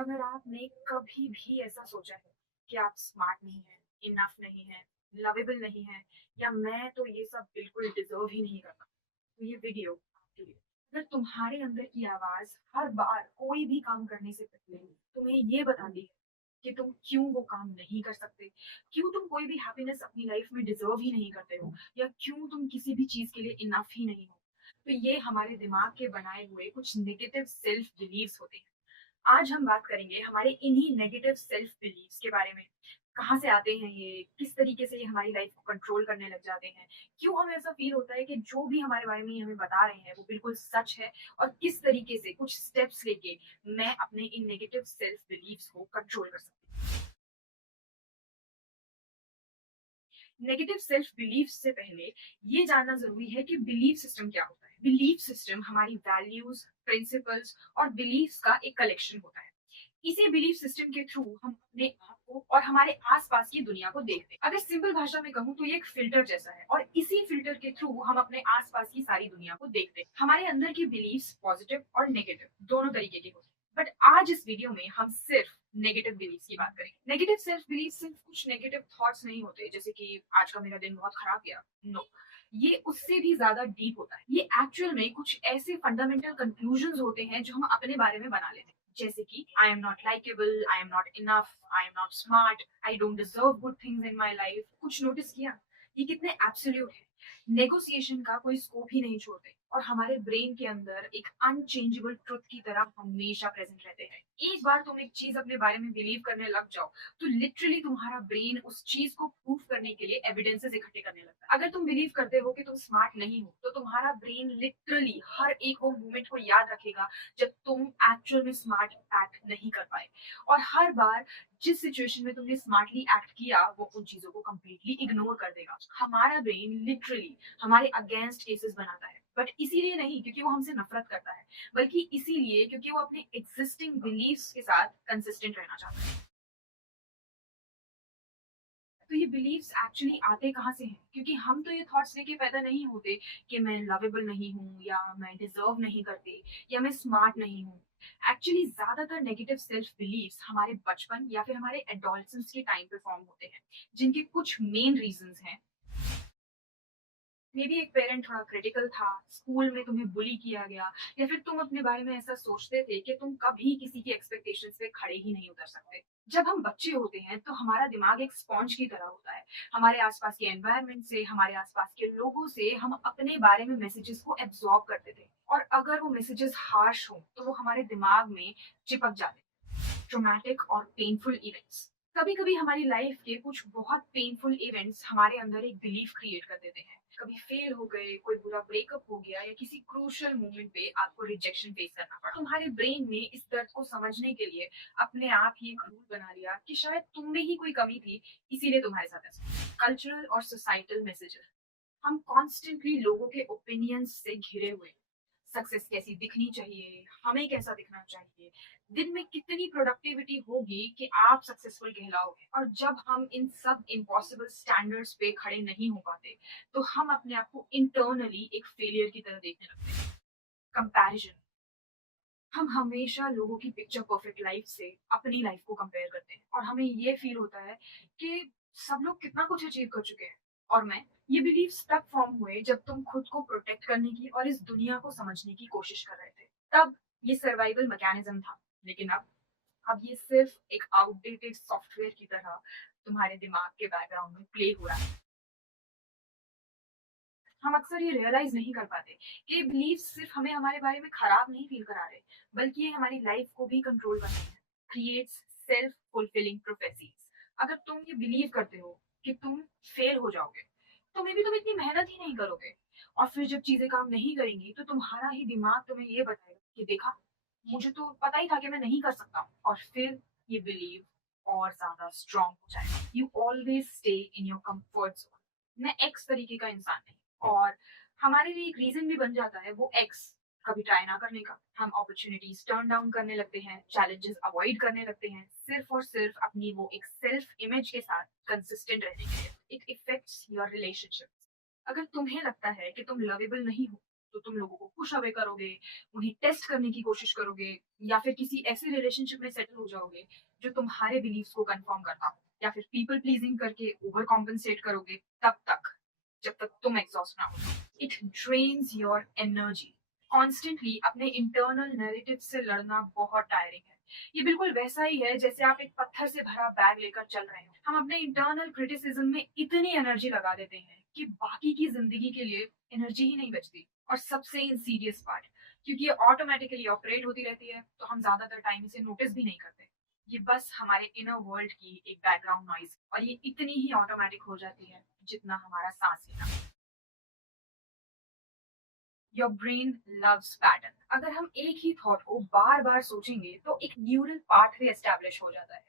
अगर आपने कभी भी ऐसा सोचा है कि आप स्मार्ट नहीं हैं, इनफ नहीं हैं, लवेबल नहीं हैं या मैं तो ये सब बिल्कुल डिजर्व ही नहीं करता, तो ये वीडियो आपके लिए। अगर तुम्हारे अंदर की आवाज हर बार कोई भी काम करने से पहले तुम्हें ये बताती है कि तुम क्यों वो काम नहीं कर सकते, क्यों तुम कोई भी हैप्पीनेस अपनी लाइफ में डिजर्व ही नहीं करते हो, या क्यों तुम किसी भी चीज के लिए इनफ ही नहीं हो, तो ये हमारे दिमाग के बनाए हुए कुछ नेगेटिव सेल्फ बिलीव्स होते हैं। आज हम बात करेंगे हमारे इन्हीं नेगेटिव सेल्फ बिलीव्स के बारे में। कहाँ से आते हैं ये, किस तरीके से ये हमारी लाइफ को कंट्रोल करने लग जाते हैं, क्यों हमें ऐसा फील होता है कि जो भी हमारे बारे में ये हमें बता रहे हैं वो बिल्कुल सच है, और किस तरीके से कुछ स्टेप्स लेके मैं अपने इन नेगेटिव सेल्फ बिलीव्स को कंट्रोल कर सकती हूँ। नेगेटिव सेल्फ बिलीफ से पहले ये जानना जरूरी है कि बिलीफ सिस्टम क्या होता है। बिलीफ सिस्टम हमारी वैल्यूज, प्रिंसिपल्स और बिलीफ्स का एक कलेक्शन होता है। इसी बिलीफ सिस्टम के थ्रू हम अपने आप को और हमारे आसपास की दुनिया को देखते हैं। अगर सिंपल भाषा में कहूँ तो ये एक फिल्टर जैसा है, और इसी फिल्टर के थ्रू हम अपने आसपास की सारी दुनिया को देखते हैं। हमारे अंदर की बिलीफ्स पॉजिटिव और नेगेटिव दोनों तरीके के होते हैं, बट आज इस वीडियो में हम सिर्फ नेगेटिव बिलीफ्स की बात करेंगे। नेगेटिव सेल्फ बिलीफ सिर्फ कुछ नेगेटिव थॉट्स नहीं होते, जैसे कि आज का मेरा दिन बहुत खराब गया। नो, ये उससे भी ज्यादा डीप होता है। ये एक्चुअल में कुछ ऐसे फंडामेंटल कंक्लूजन होते हैं जो हम अपने बारे में बना लेते हैं, जैसे कि आई am not likeable, I am not enough, I am not smart, I don't deserve good things in my life. कुछ नोटिस किया? ये कितने एब्सोल्यूट है, नेगोशिएशन का कोई स्कोप ही नहीं छोड़ते, और हमारे ब्रेन के अंदर एक अनचेंजेबल ट्रुथ की तरह हमेशा प्रेजेंट रहते हैं। एक बार तुम एक चीज अपने बारे में बिलीव करने लग जाओ तो लिटरली तुम्हारा ब्रेन उस चीज को प्रूव करने के लिए एविडेंसेस इकट्ठे करने लगता है। अगर तुम बिलीव करते हो कि तुम स्मार्ट नहीं हो तो तुम्हारा ब्रेन लिटरली हर एक वो मोमेंट को याद रखेगा जब तुम एक्चुअल में स्मार्ट एक्ट नहीं कर पाए, और हर बार जिस सिचुएशन में तुमने स्मार्टली एक्ट किया वो उन चीजों को कंप्लीटली इग्नोर कर देगा। हमारा ब्रेन लिटरली हमारे अगेंस्ट केसेस बनाता है, बट इसीलिए नहीं क्योंकि वो हमसे नफरत करता है, बल्कि इसीलिए क्योंकि वो अपने एग्जिस्टिंग बिलीफ्स के साथ कंसिस्टेंट रहना चाहता है। तो ये बिलीव्स एक्चुअली आते कहाँ से हैं? क्योंकि हम तो ये थॉट्स लेके पैदा नहीं होते कि मैं लवेबल नहीं हूँ, या मैं डिजर्व नहीं करती, या मैं स्मार्ट नहीं हूँ। एक्चुअली ज्यादातर नेगेटिव सेल्फ बिलीव्स हमारे बचपन या फिर हमारे एडोलसेंस के टाइम पे फॉर्म होते हैं, जिनके कुछ मेन रीजंस हैं। मे बी एक पेरेंट थोड़ा क्रिटिकल था, स्कूल में तुम्हें बुली किया गया, या फिर तुम अपने बारे में ऐसा सोचते थे कि तुम कभी किसी की एक्सपेक्टेशंस पे खड़े ही नहीं उतर सकते। जब हम बच्चे होते हैं तो हमारा दिमाग एक स्पॉन्ज की तरह होता है। हमारे आसपास के एनवायरनमेंट से, हमारे आसपास के लोगों से हम अपने बारे में मैसेजेस को एब्जॉर्ब करते थे, और अगर वो मैसेजेस हार्श हो तो वो हमारे दिमाग में चिपक जाते। ट्रोमैटिक और पेनफुल इवेंट्स, कभी कभी हमारी लाइफ के कुछ बहुत पेनफुल इवेंट्स हमारे अंदर एक बिलीफ क्रिएट कर देते हैं। कभी फेल हो गए, कोई बुरा ब्रेकअप हो गया, या किसी क्रूशियल मोमेंट पे आपको रिजेक्शन फेस करना पड़ा, तुम्हारे ब्रेन ने इस दर्द को समझने के लिए अपने आप ही एक रूल बना लिया कि शायद तुम में ही कोई कमी थी, इसीलिए तुम्हारे साथ ऐसा। कल्चरल और सोसाइटल मैसेजेस, हम कॉन्स्टेंटली लोगों के ओपिनियंस से घिरे हुए। सक्सेस कैसी दिखनी चाहिए, हमें कैसा दिखना चाहिए, दिन में कितनी प्रोडक्टिविटी होगी कि आप सक्सेसफुल कहलाओगे, और जब हम इन सब इम्पॉसिबल स्टैंडर्ड्स पे खड़े नहीं हो पाते तो हम अपने आप को इंटरनली एक फेलियर की तरह देखने लगते हैं। कंपैरिजन, हम हमेशा लोगों की पिक्चर परफेक्ट लाइफ से अपनी लाइफ को कंपेयर करते हैं, और हमें ये फील होता है कि सब लोग कितना कुछ अचीव कर चुके हैं, और मैं। ये बिलीव्स तब फॉर्म हुए जब तुम खुद को प्रोटेक्ट करने की और इस दुनिया को समझने की कोशिश कर रहे थे। तब ये सर्वाइवल मैकेनिज्म था, लेकिन अब ये सिर्फ एक आउटडेटेड सॉफ्टवेयर की तरह तुम्हारे दिमाग के बैकग्राउंड में प्ले हो रहा है। हम अक्सर ये रियलाइज नहीं कर पाते कि ये बिलीफ सिर्फ हमें हमारे बारे में खराब नहीं फील करा रहे, बल्कि ये हमारी लाइफ को भी कंट्रोल कर रहे हैं। Creates self fulfilling prophecies. अगर तुम ये बिलीव करते हो कि तुम फेल हो जाओगे तो मे बी तुम इतनी मेहनत ही नहीं करोगे, और फिर जब चीजें काम नहीं करेंगी तो तुम्हारा ही दिमाग तुम्हें ये बताएगा कि देखा, मुझे तो पता ही था कि मैं नहीं कर सकता हूँ, और फिर ये बिलीव और ज्यादा स्ट्रांग हो जाएगा। You always stay in your comfort zone. मैं एक्स तरीके का इंसान नहीं, और हमारे लिए एक रीजन भी बन जाता है वो एक्स कभी ट्राई ना करने का। हम अपॉर्चुनिटीज टर्न डाउन करने लगते हैं, चैलेंजेस अवॉइड करने लगते हैं, सिर्फ और सिर्फ अपनी वो एक सेल्फ इमेज के साथ कंसिस्टेंट रहने के लिए। It effects your relationship. अगर तुम्हें लगता है कि तुम लवेबल नहीं हो तो तुम लोगों को पुश अवे करोगे, उन्हें टेस्ट करने की कोशिश करोगे, या फिर किसी ऐसे रिलेशनशिप में सेटल हो जाओगे जो तुम्हारे बिलीव्स को कंफर्म करता हो, या फिर पीपल प्लीजिंग करके ओवर कॉम्पेंसेट करोगे, तब तक जब तक तुम एग्जॉस्ट ना हो। It drains your energy. Constantly अपने इंटरनल नैरेटिव से लड़ना बहुत टायरिंग है। ये बिल्कुल वैसा ही है जैसे आप एक पत्थर से भरा बैग लेकर चल रहे हो। हम अपने इंटरनल क्रिटिसिज्म में इतनी एनर्जी लगा देते हैं कि बाकी की जिंदगी के लिए एनर्जी ही नहीं बचती। और सबसे इंसीडियस पार्ट, क्योंकि ये ऑटोमेटिकली ऑपरेट होती रहती है, तो हम ज्यादातर टाइम इसे नोटिस भी नहीं करते। ये बस हमारे इनर वर्ल्ड की एक बैकग्राउंड नॉइज, और ये इतनी ही ऑटोमेटिक हो जाती है जितना हमारा सांस लेना। Your brain loves pattern. अगर हम एक ही थॉट को बार बार सोचेंगे तो एक न्यूरल पाथवे एस्टैब्लिश हो जाता है।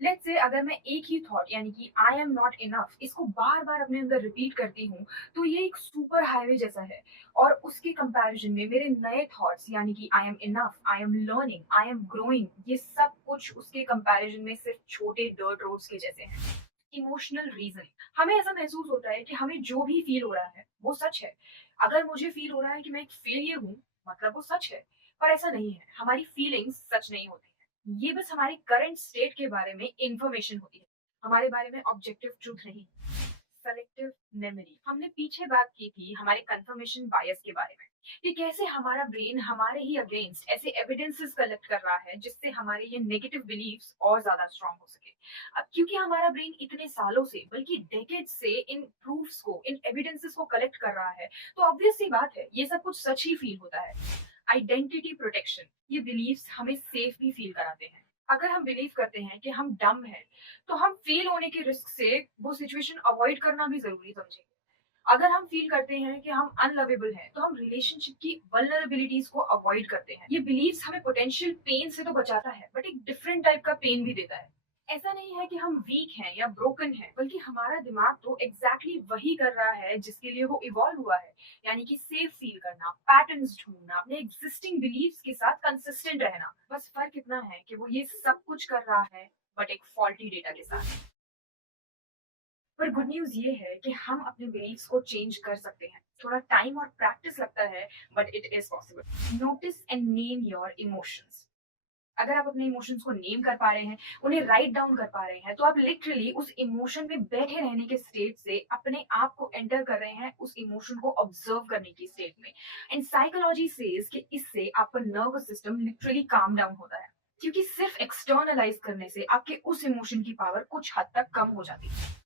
लेट्स से अगर मैं एक ही थॉट यानी कि आई एम नॉट इनफ इसको बार बार अपने अंदर रिपीट करती हूँ, तो ये एक सुपर हाईवे जैसा है। और उसके कंपैरिजन में मेरे नए थॉट्स यानी कि I am enough, I am learning, I am growing, ये सब कुछ उसके कंपैरिजन में सिर्फ छोटे डर्ट रोड्स के जैसे हैं। इमोशनल रीजन, हमें ऐसा महसूस होता है कि हमें जो भी फील हो रहा है वो सच है। अगर मुझे फील हो रहा है कि मैं एक फेलियर हूँ, मतलब वो सच है। पर ऐसा नहीं है, हमारी फीलिंग्स सच नहीं होती है। ये बस हमारे करंट स्टेट के बारे में इंफॉर्मेशन होती है, हमारे बारे में ऑब्जेक्टिव ट्रूथ नहीं। सेलेक्टिव मेमोरी, हमने पीछे बात की थी हमारे कंफर्मेशन बायस के बारे में, कि कैसे हमारा ब्रेन हमारे ही अगेंस्ट ऐसे एविडेंसेस कलेक्ट कर रहा है जिससे हमारे ये नेगेटिव बिलीव्स और ज्यादा स्ट्रांग हो सके। अब क्योंकि हमारा ब्रेन इतने सालों से बल्कि डेकेड से इन प्रूफ्स को, इन एविडेंसेस को कलेक्ट कर रहा है, तो ऑब्वियस सी बात है ये सब कुछ सच ही फील होता है। आइडेंटिटी प्रोटेक्शन, ये बिलीव्स हमें सेफ भी फील कराते हैं। अगर हम बिलीव करते हैं कि हम डम हैं, तो हम फेल होने के रिस्क से वो सिचुएशन अवॉइड करना भी जरूरी समझेंगे। अगर हम फील करते हैं कि हम अनलवेबल हैं, तो हम रिलेशनशिप की वल्नरेबिलिटीज को अवॉइड करते हैं। ये बिलीव्स हमें पोटेंशियल पेन से तो बचाता है, बट एक डिफरेंट टाइप का पेन भी देता है। ऐसा नहीं है कि हम वीक हैं या ब्रोकन हैं, बल्कि हमारा दिमाग तो एग्जैक्टली वही कर रहा है जिसके लिए वो इवॉल्व हुआ है, यानी कि सेफ फील करना, पैटर्न्स ढूंढना, अपने एग्जिस्टिंग बिलीव्स के साथ कंसिस्टेंट रहना। बस फर्क इतना है कि वो ये सब कुछ कर रहा है, बट एक फॉल्टी डेटा के साथ। पर गुड न्यूज ये है कि हम अपने बिलीव्स को चेंज कर सकते हैं। थोड़ा टाइम और प्रैक्टिस लगता है, but it is possible. Notice and name your emotions. अगर आप अपने इमोशंस को नेम कर पा रहे हैं, उन्हें राइट डाउन कर पा रहे हैं, तो आप लिटरली उस इमोशन में बैठे रहने के स्टेट से अपने आप को एंटर कर रहे हैं उस इमोशन को ऑब्जर्व करने की स्टेट में। एंड साइकोलॉजी सेज कि इससे आपका nervous system literally calm down होता है, क्योंकि सिर्फ एक्सटर्नलाइज करने से आपके उस इमोशन की पावर कुछ हद तक कम हो जाती है।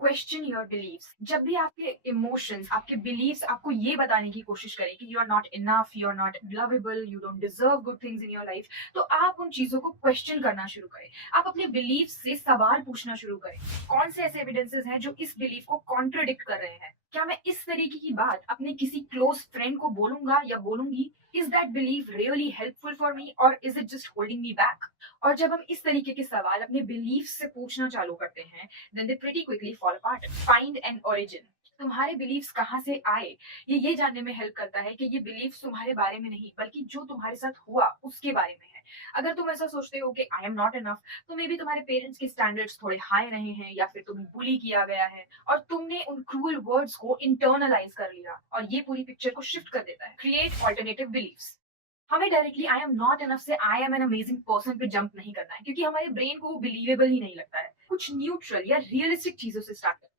Question your beliefs. जब भी आपके इमोशंस, आपके बिलीव्स आपको ये बताने की कोशिश करें कि you are not enough, you are not lovable, you don't deserve good things in your life, तो आप उन चीजों को क्वेश्चन करना शुरू करें। आप अपने बिलीव्स से सवाल पूछना शुरू करें। कौन से ऐसे एविडेंसेस हैं जो इस बिलीफ को कॉन्ट्रडिक्ट कर रहे हैं? क्या मैं इस तरीके की बात अपने किसी क्लोज फ्रेंड को बोलूंगा या बोलूंगी? Is that belief really helpful for me, और is it just holding me back? और जब हम इस तरीके के सवाल अपने बिलीफ से पूछना चालू करते हैं, then they pretty quickly fall apart. Find an origin. तुम्हारे बिलीव्स कहाँ से आए, ये जानने में हेल्प करता है कि ये बिलीव्स तुम्हारे बारे में नहीं, बल्कि जो तुम्हारे साथ हुआ उसके बारे में है। अगर तुम ऐसा सोचते हो कि आई एम नॉट इनफ, तो मे बी तुम्हारे पेरेंट्स के स्टैंडर्ड्स थोड़े हाई रहे हैं, या फिर तुम्हें बुली किया गया है और तुमने उन क्रूअल वर्ड्स को इंटरनलाइज कर लिया, और ये पूरी पिक्चर को शिफ्ट कर देता है। Create alternative beliefs. हमें directly I am not enough से I am an amazing person पे जंप नहीं करना है, क्योंकि हमारे ब्रेन को वो बिलीवेबल ही नहीं लगता है। कुछ न्यूट्रल या रियलिस्टिक चीजों से स्टार्ट करते हैं।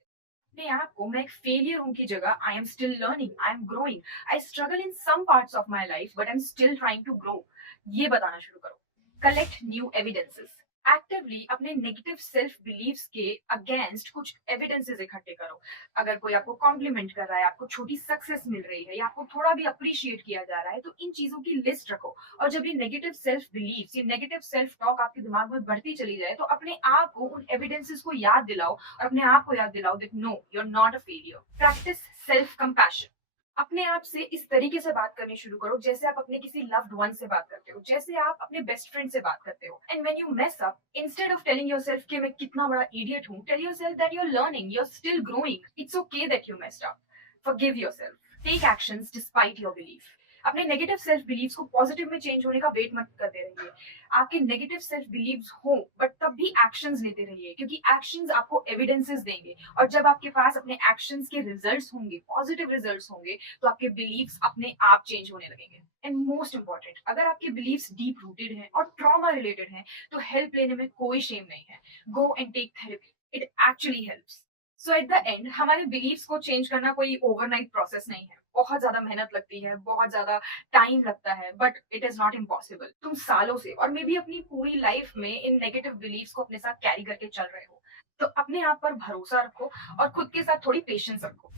अपने आप को मैं एक फेलियर हूं की जगह I am still learning, I am growing, I struggle in some parts of my life but I am still trying to grow, ये बताना शुरू करो। Collect new evidences. एक्टिवली अपने नेगेटिव सेल्फ बिलीव्स के अगेंस्ट कुछ एविडेंसेस इकट्ठे करो। अगर कोई आपको कॉम्प्लीमेंट कर रहा है, आपको छोटी सक्सेस मिल रही है, या आपको थोड़ा भी अप्रिशिएट किया जा रहा है, तो इन चीजों की लिस्ट रखो। और जब ये नेगेटिव सेल्फ बिलीव्स, ये नेगेटिव सेल्फ टॉक आपके दिमाग में बढ़ती चली जाए, तो अपने आप को उन एविडेंसेस को याद दिलाओ, और अपने आप को याद दिलाओ that no, you are not a failure. Practice self compassion. अपने आप से इस तरीके से बात करनी शुरू करो जैसे आप अपने किसी लव्ड वन से बात करते हो, जैसे आप अपने बेस्ट फ्रेंड से बात करते हो। And when you mess up, instead of telling yourself कि मैं कितना बड़ा इडियट हूं, tell yourself that you are learning, you are still growing, it's okay that you messed up. Forgive yourself. Take actions despite your belief. अपने negative self beliefs को positive में change होने का वेट मत करते रहिए। आपके नेगेटिव सेल्फ बिलीव्स हो बट तब भी एक्शंस लेते रहिए, क्योंकि एक्शंस आपको एविडेंसेस देंगे, और जब आपके पास अपने एक्शंस के रिजल्ट्स होंगे, पॉजिटिव रिजल्ट्स होंगे, तो आपके बिलीव्स अपने आप चेंज होने लगेंगे। एंड मोस्ट इंपॉर्टेंट, अगर आपके बिलीव्स डीप रूटेड हैं और ट्रॉमा रिलेटेड हैं, तो हेल्प लेने में कोई शेम नहीं है। Go and take therapy, it actually helps. So at the end, हमारे बिलीव्स को चेंज करना कोई ओवरनाइट प्रोसेस नहीं है। बहुत ज्यादा मेहनत लगती है, बहुत ज्यादा टाइम लगता है, but it is not impossible. तुम सालों से और मे बी अपनी पूरी लाइफ में इन नेगेटिव बिलीव्स को अपने साथ कैरी करके चल रहे हो। तो अपने आप पर भरोसा रखो और खुद के साथ थोड़ी पेशेंस रखो।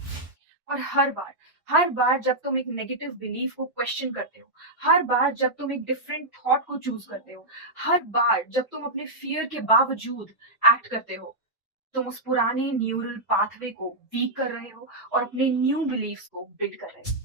और हर बार जब तुम एक नेगेटिव बिलीफ को क्वेश्चन करते हो, हर बार जब तुम एक डिफरेंट थॉट को चूज करते हो, हर बार जब तुम अपने फियर के बावजूद एक्ट करते हो, तुम उस पुराने न्यूरल पाथवे को वीक कर रहे हो और अपने न्यू बिलीफ्स को बिल्ड कर रहे हो।